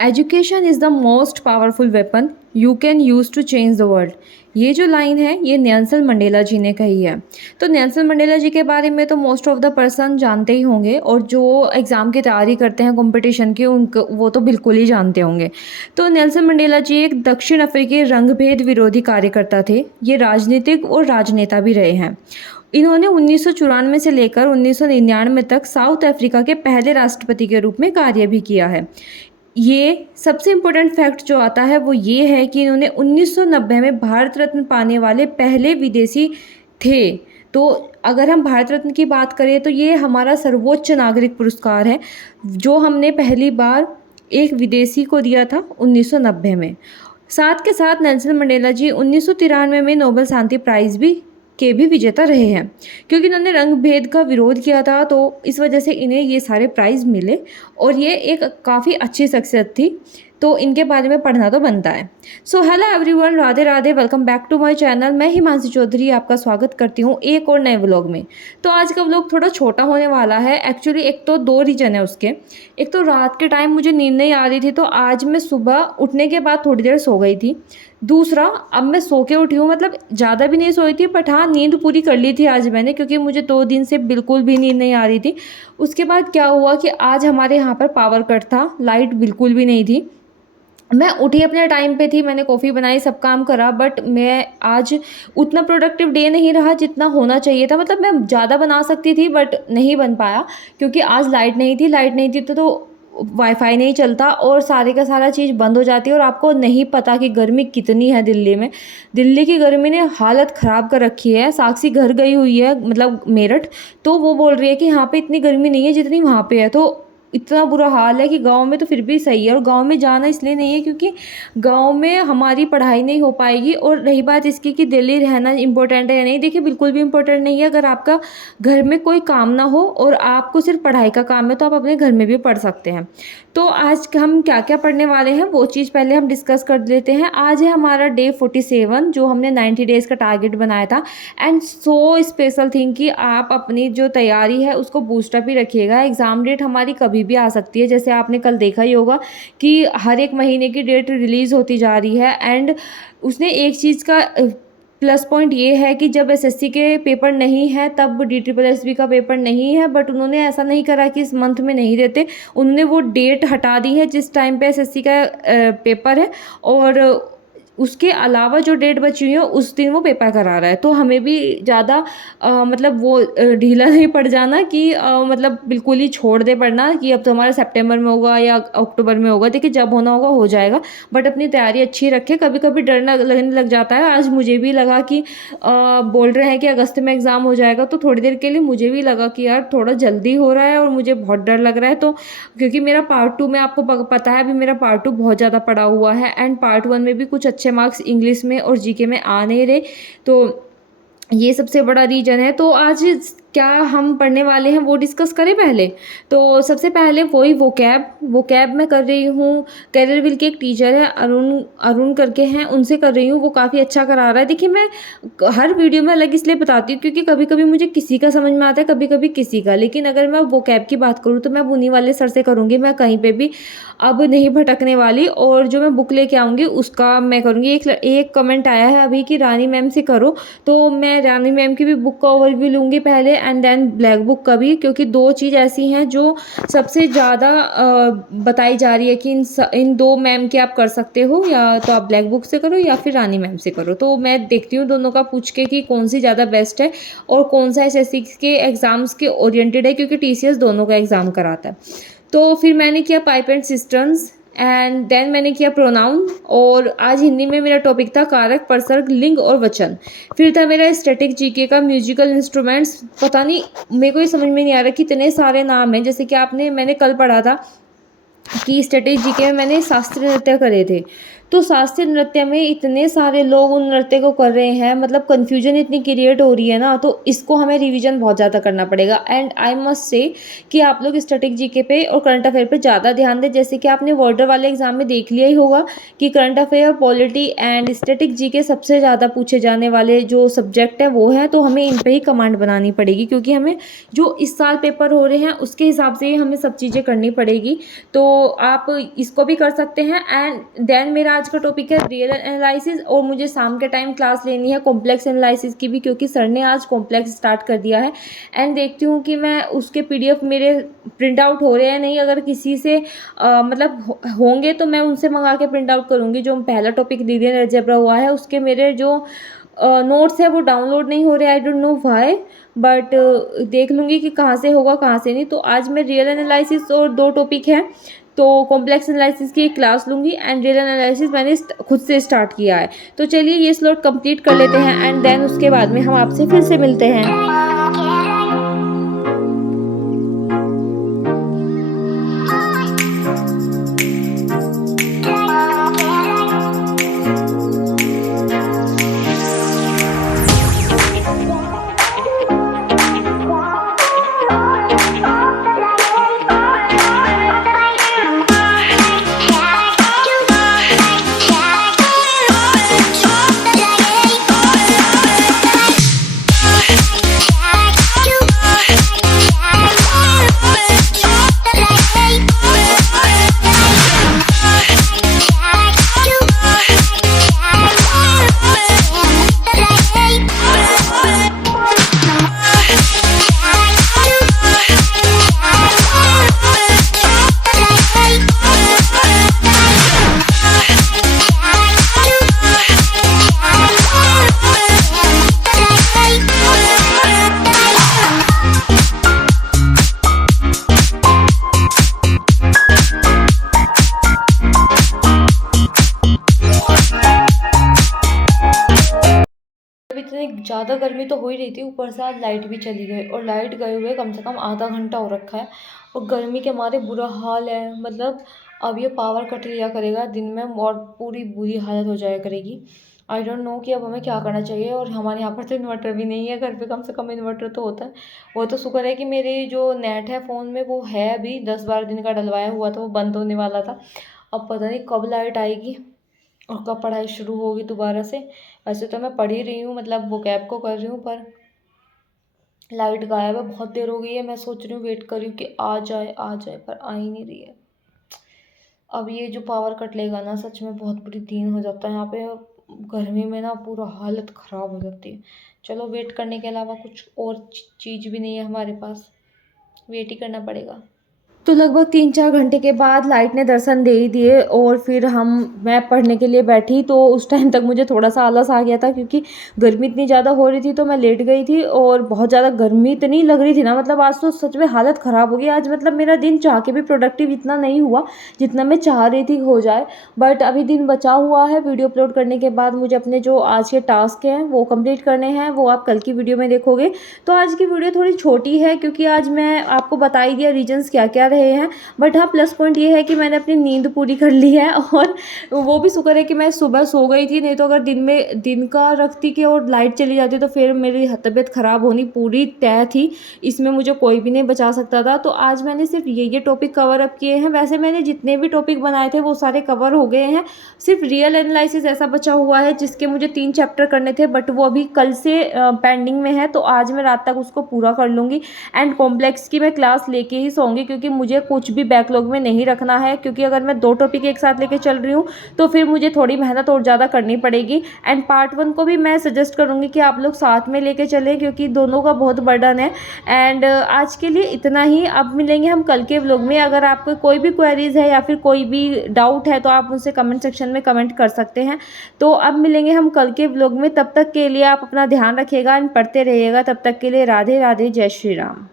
Education is the most powerful weapon you can use to change the world. ये जो line है ये Nelson Mandela जी ने कही है। तो नेल्सन मंडेला जी के बारे में तो मोस्ट ऑफ द पर्सन जानते ही होंगे, और जो एग्ज़ाम की तैयारी करते हैं कंपटीशन की उनको वो तो बिल्कुल ही जानते होंगे। तो नेल्सन मंडेला जी एक दक्षिण अफ्रीकी रंगभेद विरोधी कार्यकर्ता थे। ये राजनीतिक और राजनेता भी रहे हैं। इन्होंने 1994 से लेकर 1999 तक साउथ अफ्रीका के पहले राष्ट्रपति के रूप में कार्य भी किया है। ये सबसे इम्पोर्टेंट फैक्ट जो आता है वो ये है कि इन्होंने 1990 में भारत रत्न पाने वाले पहले विदेशी थे। तो अगर हम भारत रत्न की बात करें तो ये हमारा सर्वोच्च नागरिक पुरस्कार है, जो हमने पहली बार एक विदेशी को दिया था 1990 में। साथ के साथ नेल्सन मंडेला जी 1993 में नोबेल शांति प्राइज़ भी विजेता रहे हैं, क्योंकि इन्होंने रंग भेद का विरोध किया था, तो इस वजह से इन्हें ये सारे प्राइज़ मिले और ये एक काफ़ी अच्छी शख्सियत थी। तो इनके बारे में पढ़ना तो बनता है। So hello everyone, Radhe Radhe, welcome back to my channel. मैं हिमांशी चौधरी आपका स्वागत करती हूँ एक और नए व्लॉग में। तो आज का व्लॉग थोड़ा छोटा होने वाला है। एक्चुअली एक तो दो रीज़न है उसके। एक तो रात के टाइम मुझे नींद नहीं आ रही थी, तो आज मैं सुबह उठने के बाद थोड़ी देर सो गई थी। दूसरा, अब मैं सो के उठी हूँ, मतलब ज़्यादा भी नहीं सोई थी, बट हाँ नींद पूरी कर ली थी आज मैंने, क्योंकि मुझे 2 दिन से बिल्कुल भी नींद नहीं आ रही थी। उसके बाद क्या हुआ कि आज हमारे यहाँ पर पावर कट था, लाइट बिल्कुल भी नहीं थी। मैं उठी अपने टाइम पे थी, मैंने कॉफ़ी बनाई, सब काम करा, बट मैं आज उतना प्रोडक्टिव डे नहीं रहा जितना होना चाहिए था। मतलब मैं ज़्यादा बना सकती थी बट नहीं बन पाया, क्योंकि आज लाइट नहीं थी। लाइट नहीं थी तो वाईफाई नहीं चलता और सारे का सारा चीज़ बंद हो जाती है। और आपको नहीं पता कि गर्मी कितनी है दिल्ली में। दिल्ली की गर्मी ने हालत ख़राब कर रखी है। साक्षी घर गई हुई है, मतलब मेरठ, तो वो बोल रही है कि यहाँ पे इतनी गर्मी नहीं है जितनी वहाँ पे है। तो इतना बुरा हाल है कि गाँव में तो फिर भी सही है, और गाँव में जाना इसलिए नहीं है क्योंकि गाँव में हमारी पढ़ाई नहीं हो पाएगी। और रही बात इसकी कि दिल्ली रहना इम्पोर्टेंट है या नहीं, देखिए बिल्कुल भी इम्पोर्टेंट नहीं है। अगर आपका घर में कोई काम ना हो और आपको सिर्फ पढ़ाई का काम है तो आप अपने घर में भी पढ़ सकते हैं। तो आज हम क्या क्या पढ़ने वाले हैं वो चीज़ पहले हम डिस्कस कर लेते हैं। आज है हमारा डे 47, जो हमने 90 डेज़ का टारगेट बनाया था। एंड सो स्पेशल थिंग कि आप अपनी जो तैयारी है उसको बूस्टअप ही रखिएगा। एग्ज़ाम डेट हमारी कभी भी आ सकती है, जैसे आपने कल देखा ही होगा कि हर एक महीने की डेट रिलीज़ होती जा रही है। एंड उसने एक चीज़ का प्लस पॉइंट ये है कि जब एसएससी के पेपर नहीं है तब DSSB का पेपर नहीं है, बट उन्होंने ऐसा नहीं करा कि इस मंथ में नहीं देते। उन्होंने वो डेट हटा दी है जिस टाइम पे एसएससी का पेपर है, और उसके अलावा जो डेट बची हुई है उस दिन वो पेपर करा रहा है। तो हमें भी ज़्यादा मतलब वो ढीला नहीं पड़ जाना कि मतलब बिल्कुल ही छोड़ दे पढ़ना कि अब तो हमारा सितंबर में होगा या अक्टूबर में होगा। देखिए जब होना होगा हो जाएगा, बट अपनी तैयारी अच्छी रखें। कभी कभी डर लगने लग जाता है। आज मुझे भी लगा कि बोल रहे हैं कि अगस्त में एग्ज़ाम हो जाएगा, तो थोड़ी देर के लिए मुझे भी लगा कि यार थोड़ा जल्दी हो रहा है और मुझे बहुत डर लग रहा है। तो क्योंकि मेरा पार्ट 2 में आपको पता है अभी मेरा पार्ट 2 बहुत ज़्यादा पड़ा हुआ है, एंड पार्ट 1 में भी कुछ अच्छे मार्क्स इंग्लिश में और जीके में आ नहीं रहे। तो ये सबसे बड़ा रीज़न है। तो आज क्या हम पढ़ने वाले हैं वो डिस्कस करें पहले। तो सबसे पहले वही वोकैब मैं कर रही हूँ। कैरियरविल के एक टीचर है, अरुण करके हैं, उनसे कर रही हूँ। वो काफ़ी अच्छा करा रहा है। देखिए मैं हर वीडियो में अलग इसलिए बताती हूँ क्योंकि कभी कभी मुझे किसी का समझ में आता है, कभी कभी किसी का। लेकिन अगर मैं वोकैब की बात करूँ तो मैं उन्हीं वाले सर से करूँगी। मैं कहीं पर भी अब नहीं भटकने वाली, और जो मैं बुक लेके आऊँगी उसका मैं करूँगी। एक कमेंट आया है अभी कि रानी मैम से करो, तो मैं रानी मैम की भी बुक का ओवरव्यू लूँगी पहले, एंड देन ब्लैक बुक का भी, क्योंकि दो चीज़ ऐसी हैं जो सबसे ज़्यादा बताई जा रही है कि इन दो मैम के आप कर सकते हो, या तो आप ब्लैक बुक से करो या फिर रानी मैम से करो। तो मैं देखती हूँ दोनों का पूछ के कि कौन सी ज़्यादा बेस्ट है और कौन सा एसएससी के एग्ज़ाम्स के ओरिएंटेड है, क्योंकि टीसीएस दोनों का एग्ज़ाम कराता है। तो फिर मैंने किया pipe and sisters, and then मैंने किया प्रोनाउन। और आज हिंदी में मेरा टॉपिक था कारक, प्रसर्ग, लिंग और वचन। फिर था मेरा स्टैटिक जीके का म्यूजिकल इंस्ट्रूमेंट्स। पता नहीं मेरे को ये समझ में नहीं आ रहा कि इतने सारे नाम हैं। जैसे कि मैंने कल पढ़ा था कि स्टैटिक जीके में मैंने शास्त्रीय नृत्य करे थे। तो शास्त्रीय नृत्य में इतने सारे लोग उन नृत्य को कर रहे हैं, मतलब कन्फ्यूजन इतनी क्रिएट हो रही है ना, तो इसको हमें रिवीजन बहुत ज़्यादा करना पड़ेगा। एंड आई मस्ट से कि आप लोग स्टैटिक जीके पे और करंट अफेयर पे ज़्यादा ध्यान दें। जैसे कि आपने बॉर्डर वाले एग्जाम में देख लिया ही होगा कि current affair, polity and static GK सबसे ज़्यादा पूछे जाने वाले जो सब्जेक्ट हैं वो हैं। तो हमें इन पर ही कमांड बनानी पड़ेगी, क्योंकि हमें जो इस साल पेपर हो रहे हैं उसके हिसाब से ही हमें सब चीज़ें करनी पड़ेगी। तो आप इसको भी कर सकते हैं। एंड देन मेरा आज का टॉपिक है रियल एनालिसिस, और मुझे शाम के टाइम क्लास लेनी है कॉम्प्लेक्स एनालिसिस की भी, क्योंकि सर ने आज कॉम्प्लेक्स स्टार्ट कर दिया है। एंड देखती हूँ कि मैं उसके PDF मेरे प्रिंट आउट हो रहे हैं नहीं, अगर किसी से मतलब होंगे तो मैं उनसे मंगा के प्रिंट आउट करूँगी। जो पहला टॉपिक लीनियर अलजेब्रा हुआ है उसके मेरे जो नोट्स है वो डाउनलोड नहीं हो रहे, I don't know why, but देख लूँगी कि कहाँ से होगा कहाँ से नहीं। तो आज मैं रियल एनालिसिस और 2 टॉपिक हैं, तो कॉम्प्लेक्स एनालिसिस की एक क्लास लूँगी एंड रियल एनालिसिस मैंने खुद से स्टार्ट किया है। तो चलिए ये स्लॉट कंप्लीट कर लेते हैं एंड देन उसके बाद में हम आपसे फिर से मिलते हैं। इतनी ज़्यादा गर्मी तो हो ही रही थी, ऊपर से आज लाइट भी चली गई, और लाइट गए हुए कम से कम आधा घंटा हो रखा है और गर्मी के मारे बुरा हाल है। मतलब अब ये पावर कट लिया करेगा दिन में और पूरी बुरी हालत हो जाया करेगी। आई डोंट नो कि अब हमें क्या करना चाहिए। और हमारे यहाँ पर तो इन्वर्टर भी नहीं है, घर पे कम से कम इन्वर्टर तो होता है। वो तो शुक्र है कि मेरे जो नेट है फ़ोन में वो है, अभी 10-12 दिन का डलवाया हुआ था, वो बंद होने वाला था। अब पता नहीं कब लाइट आएगी और कब पढ़ाई शुरू होगी दोबारा से। वैसे तो मैं पढ़ ही रही हूँ, मतलब वो कैब को कर रही हूँ, पर लाइट गायब है, बहुत देर हो गई है। मैं सोच रही हूँ, वेट कर रही हूँ कि आ जाए, पर आ ही नहीं रही है। अब ये जो पावर कट लेगा ना, सच में बहुत बुरी दिन हो जाता है यहाँ पे। गर्मी में ना पूरा हालत ख़राब हो जाती है। चलो, वेट करने के अलावा कुछ और चीज़ भी नहीं है हमारे पास, वेट ही करना पड़ेगा। तो लगभग 3-4 घंटे के बाद लाइट ने दर्शन दे ही दिए, और फिर मैं पढ़ने के लिए बैठी। तो उस टाइम तक मुझे थोड़ा सा आलस आ गया था, क्योंकि गर्मी इतनी ज़्यादा हो रही थी तो मैं लेट गई थी, और बहुत ज़्यादा गर्मी इतनी लग रही थी ना, मतलब आज तो सच में हालत ख़राब हो गई। आज मतलब मेरा दिन चाह के भी प्रोडक्टिव इतना नहीं हुआ जितना मैं चाह रही थी हो जाए। बट अभी दिन बचा हुआ है, वीडियो अपलोड करने के बाद मुझे अपने जो आज के टास्क हैं वो कंप्लीट करने हैं, वो आप कल की वीडियो में देखोगे। तो आज की वीडियो थोड़ी छोटी है, क्योंकि आज मैं आपको बता ही दिया रीजंस क्या क्या रहे हैं। बट हाँ, प्लस पॉइंट ये है कि मैंने अपनी नींद पूरी कर ली है, और वो भी शुक्र है कि मैं सुबह सो गई थी। नहीं तो अगर दिन का रखती कि और लाइट चली जाती तो फिर मेरी तबीयत ख़राब होनी पूरी तय थी। इसमें मुझे कोई भी नहीं बचा सकता था। तो आज मैंने सिर्फ ये टॉपिक कवर अप किए हैं। वैसे मैंने जितने भी टॉपिक बनाए थे वो सारे कवर हो गए हैं। सिर्फ रियल एनालिसिस ऐसा बचा हुआ है जिसके मुझे 3 चैप्टर करने थे, बट वो अभी कल से पेंडिंग में है। तो आज मैं रात तक उसको पूरा कर लूँगी। एंड कॉम्प्लेक्स की मैं क्लास लेके ही सोऊंगी, क्योंकि मुझे कुछ भी बैकलॉग में नहीं रखना है। क्योंकि अगर मैं 2 टॉपिक एक साथ लेके चल रही हूँ तो फिर मुझे थोड़ी मेहनत और ज़्यादा करनी पड़ेगी। एंड पार्ट 1 को भी मैं सजेस्ट करूँगी कि आप लोग साथ में लेके चलें, क्योंकि दोनों का बहुत बर्डन है। एंड आज के लिए इतना ही। अब मिलेंगे हम कल के व्लॉग में। अगर आपको कोई भी क्वेरीज़ है या फिर कोई भी डाउट है तो आप मुझसे कमेंट सेक्शन में कमेंट कर सकते हैं। तो अब मिलेंगे हम कल के व्लॉग में। तब तक के लिए आप अपना ध्यान रखिएगा एंड पढ़ते रहिएगा। तब तक के लिए राधे राधे, जय श्री राम।